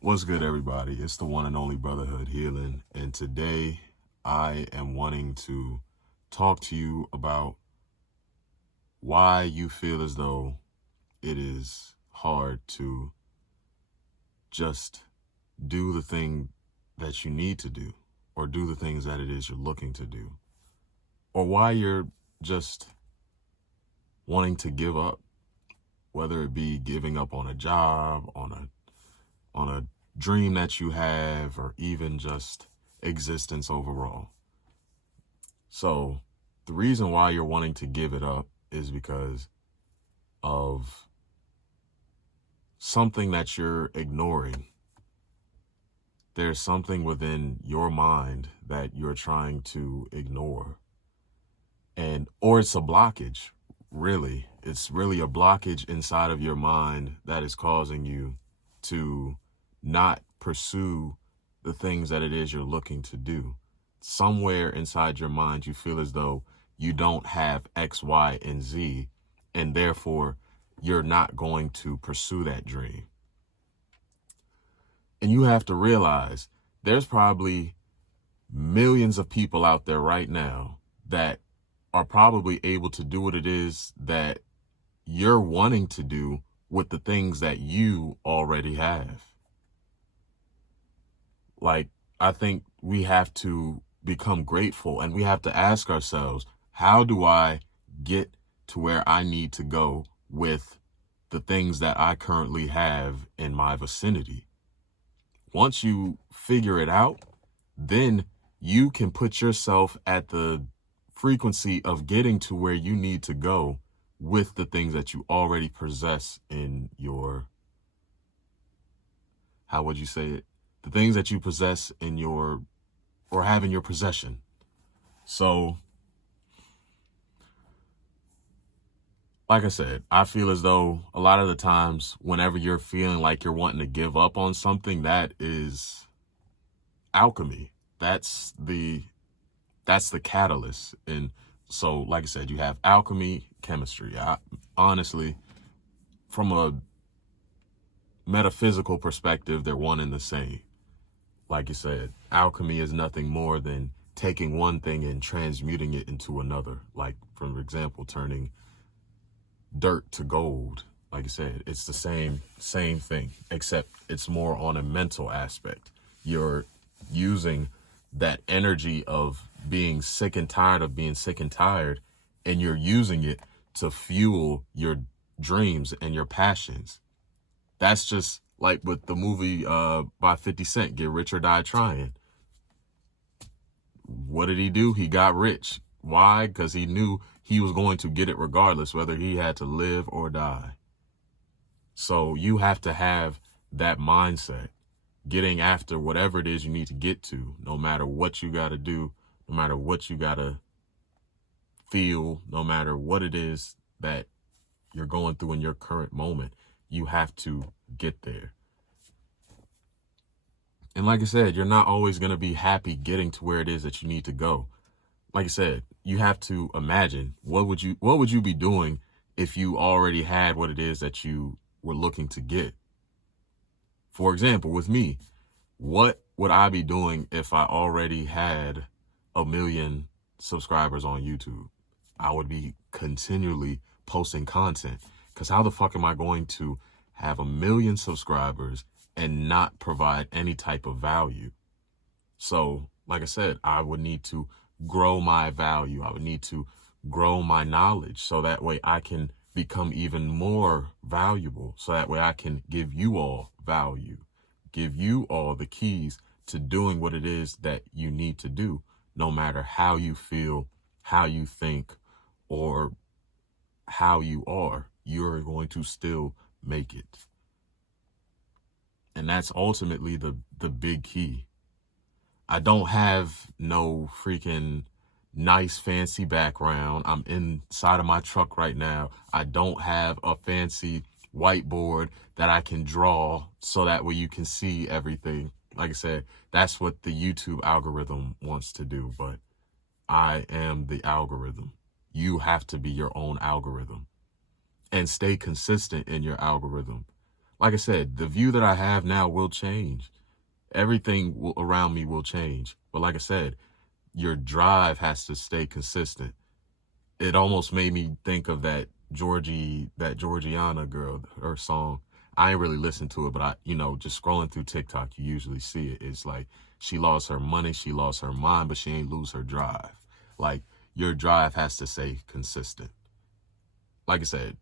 What's good, everybody? It's the one and only Brotherhood Healing, and today I am wanting to talk to you about why you feel as though it is hard to just do the thing that you need to do, or do the things that it is you're looking to do, or why you're just wanting to give up, whether it be giving up on a job, on a dream that you have, or even just existence overall. So the reason why you're wanting to give it up is because of something that you're ignoring. There's something within your mind that you're trying to ignore. Or it's a blockage, really. It's really a blockage inside of your mind that is causing you to not pursue the things that it is you're looking to do. Somewhere inside your mind, you feel as though you don't have X, Y, and Z, and therefore you're not going to pursue that dream. And you have to realize there's probably millions of people out there right now that are probably able to do what it is that you're wanting to do with the things that you already have. Like, I think we have to become grateful, and we have to ask ourselves, how do I get to where I need to go with the things that I currently have in my vicinity? Once you figure it out, then you can put yourself at the frequency of getting to where you need to go with the things that you already possess in your, how would you say it? The things that you possess in your, or have in your possession. So, like I said, I feel as though a lot of the times whenever you're feeling like you're wanting to give up on something, that is alchemy. That's the catalyst. And so, like I said, you have alchemy, chemistry. Honestly, from a metaphysical perspective, they're one and the same. Like you said, alchemy is nothing more than taking one thing and transmuting it into another. Like, for example, turning dirt to gold. Like I said, it's the same thing, except it's more on a mental aspect. You're using that energy of being sick and tired of being sick and tired, and you're using it to fuel your dreams and your passions. That's just like with the movie by 50 Cent, Get Rich or Die Trying. What did he do? He got rich. Why? Because he knew he was going to get it regardless, whether he had to live or die. So you have to have that mindset, getting after whatever it is you need to get to, no matter what you got to do, no matter what you got to feel, no matter what it is that you're going through in your current moment, you have to get there. And like I said, you're not always going to be happy getting to where it is that you need to go. Like I said, you have to imagine what would you be doing if you already had what it is that you were looking to get. For example, with me, what would I be doing if I already had 1 million subscribers on YouTube? I would be continually posting content, because how the fuck am I going to have 1 million subscribers and not provide any type of value? So, like I said, I would need to grow my value. I would need to grow my knowledge so that way I can become even more valuable. So that way I can give you all value, give you all the keys to doing what it is that you need to do, no matter how you feel, how you think, or how you are, you're going to still make it. And that's ultimately the big key. I don't have no freaking nice fancy background. I'm inside of my truck right now. I don't have a fancy whiteboard that I can draw so that way you can see everything. Like I said, that's what the YouTube algorithm wants to do, but I am the algorithm. You have to be your own algorithm and stay consistent in your algorithm. like I said, the view that I have now will change. Everything around me will change. But like I said, your drive has to stay consistent. It almost made me think of that Georgiana girl, her song. I ain't really listened to it, but just scrolling through TikTok, you usually see it. It's like she lost her money, she lost her mind, but she ain't lose her drive. Like, your drive has to stay consistent. Like I said,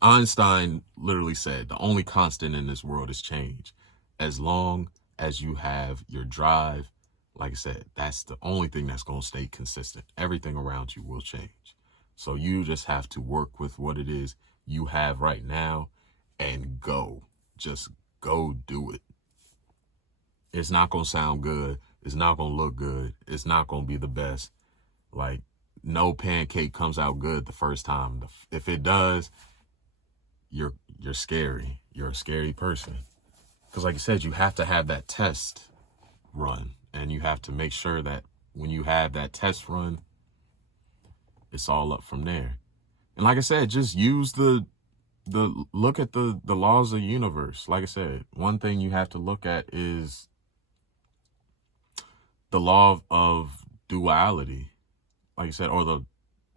Einstein literally said the only constant in this world is change. As long as you have your drive, like I said, that's the only thing that's going to stay consistent. Everything around you will change. So you just have to work with what it is you have right now and go. Just go do it. It's not going to sound good. It's not going to look good. It's not going to be the best. Like, no pancake comes out good the first time. If it does, you're scary. You're a scary person. Because like I said, you have to have that test run. And you have to make sure that when you have that test run, it's all up from there. And like I said, just use look at the laws of the universe. Like I said, one thing you have to look at is the law of duality. Like I said, or the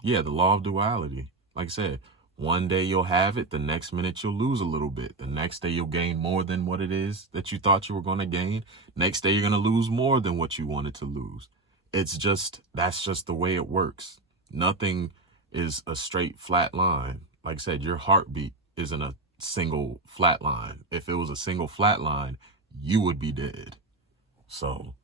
law of duality. Like I said, one day you'll have it, the next minute you'll lose a little bit. The next day you'll gain more than what it is that you thought you were going to gain. Next day you're going to lose more than what you wanted to lose. That's just the way it works. Nothing is a straight flat line. Like I said, your heartbeat isn't a single flat line. If it was a single flat line, you would be dead. So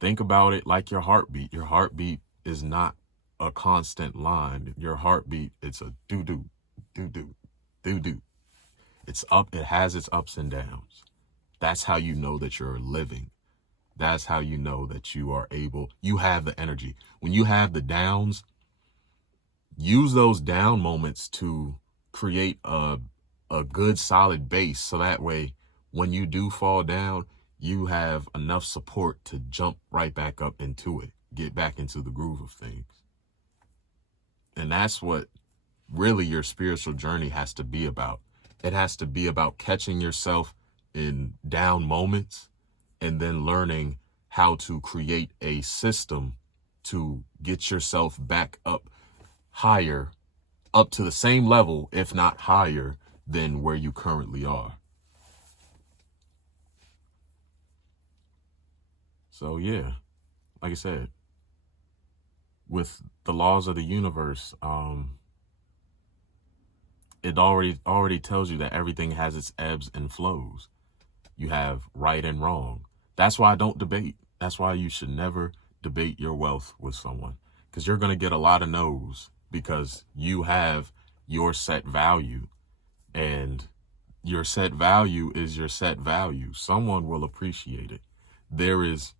think about it like your heartbeat. Your heartbeat is not a constant line. Your heartbeat, it's a doo-doo, doo-doo, doo-doo. It's up, it has its ups and downs. That's how you know that you're living. That's how you know that you have the energy. When you have the downs, use those down moments to create a good solid base. So that way, when you do fall down, you have enough support to jump right back up into it, get back into the groove of things. And that's what really your spiritual journey has to be about. It has to be about catching yourself in down moments and then learning how to create a system to get yourself back up higher, up to the same level, if not higher, than where you currently are. So yeah, like I said, with the laws of the universe, it already tells you that everything has its ebbs and flows. You have right and wrong. That's why I don't debate. That's why you should never debate your wealth with someone, because you're going to get a lot of no's because you have your set value, and your set value is your set value. Someone will appreciate it. There is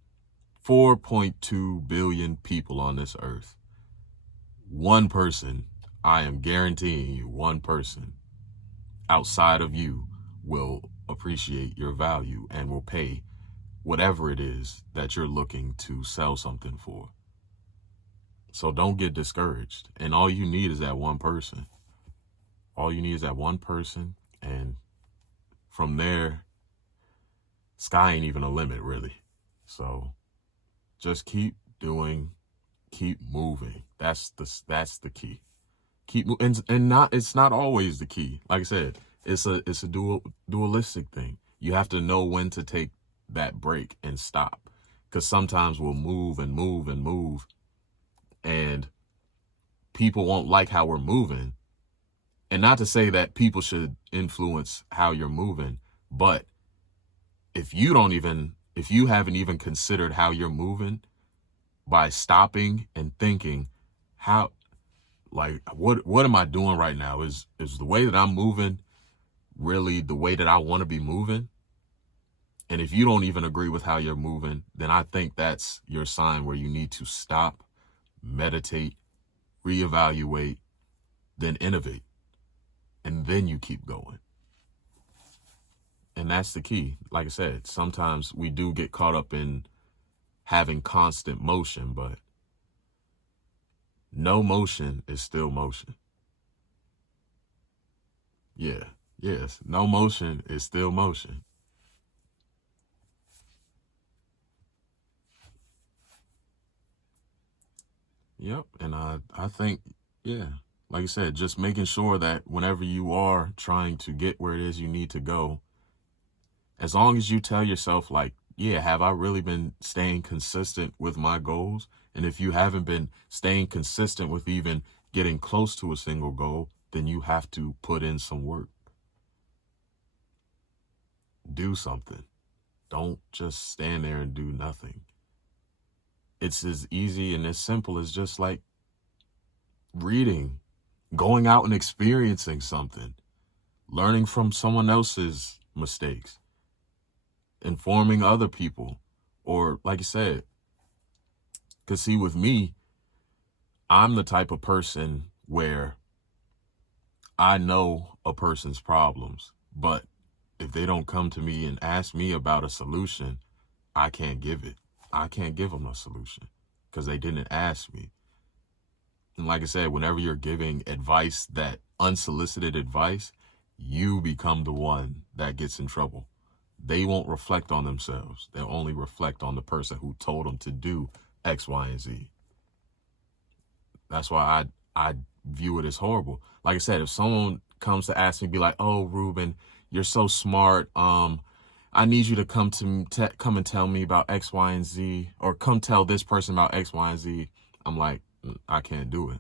4.2 billion people on this earth. One person, I am guaranteeing you, one person outside of you will appreciate your value and will pay whatever it is that you're looking to sell something for. So don't get discouraged. And all you need is that one person. All you need is that one person. And from there, sky ain't even a limit, really. So just keep doing, keep moving. That's the key. Keep and not, it's not always the key. Like I said, it's a dualistic thing. You have to know when to take that break and stop, because sometimes we'll move and move and move, and people won't like how we're moving. And not to say that people should influence how you're moving, but if you haven't even considered how you're moving by stopping and thinking, how, like, what am I doing right now? Is the way that I'm moving really the way that I want to be moving? And if you don't even agree with how you're moving, then I think that's your sign where you need to stop, meditate, reevaluate, then innovate. And then you keep going. And that's the key. Like I said, sometimes we do get caught up in having constant motion, but no motion is still motion. Yeah. Yes, no motion is still motion. Yep. And I think, yeah, like I said, just making sure that whenever you are trying to get where it is you need to go, as long as you tell yourself, like, yeah, have I really been staying consistent with my goals? And if you haven't been staying consistent with even getting close to a single goal, then you have to put in some work. Do something. Don't just stand there and do nothing. It's as easy and as simple as just like reading, going out and experiencing something, learning from someone else's mistakes, informing other people, or like I said, because see, with me, I'm the type of person where I know a person's problems, but if they don't come to me and ask me about a solution, I can't give it. I can't give them a solution because they didn't ask me. And like I said, whenever you're giving advice, that unsolicited advice, you become the one that gets in trouble. They won't reflect on themselves. They'll only reflect on the person who told them to do X, Y, and Z. That's why I view it as horrible. Like I said, if someone comes to ask me, be like, "Oh, Ruben, you're so smart. I need you to come come and tell me about X, Y, and Z, or come tell this person about X, Y, and Z." I'm like, I can't do it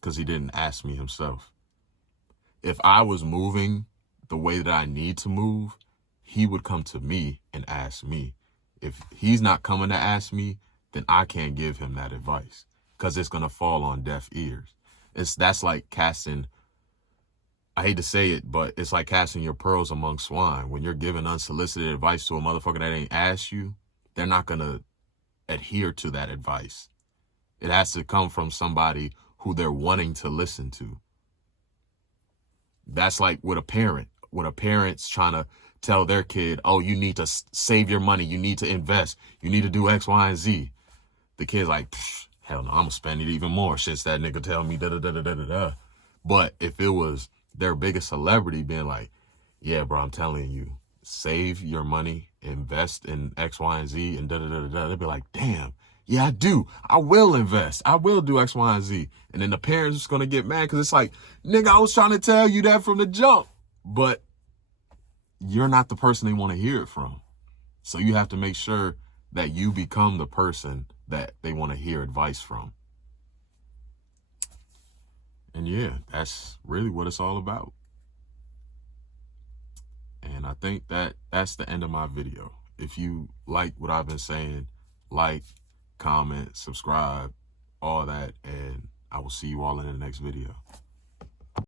because he didn't ask me himself. If I was moving the way that I need to move, he would come to me and ask me. If he's not coming to ask me, then I can't give him that advice because it's going to fall on deaf ears. That's like casting, I hate to say it, but it's like casting your pearls among swine. When you're giving unsolicited advice to a motherfucker that ain't asked you, they're not going to adhere to that advice. It has to come from somebody who they're wanting to listen to. That's like with a parent. When a parent's trying to tell their kid, "Oh, you need to save your money. You need to invest. You need to do X, Y, and Z." The kid's like, "Hell no, I'm going to spend it even more. Shit's that nigga telling me da-da-da-da-da-da." But if it was their biggest celebrity being like, "Yeah, bro, I'm telling you, save your money, invest in X, Y, and Z, and da-da-da-da-da," they'd be like, "Damn, yeah, I do. I will invest. I will do X, Y, and Z." And then the parents are going to get mad because it's like, "Nigga, I was trying to tell you that from the jump." But you're not the person they want to hear it from. So you have to make sure that you become the person that they want to hear advice from. And yeah, that's really what it's all about. And I think that's the end of my video. If you like what I've been saying, like, comment, subscribe, all that, and I will see you all in the next video.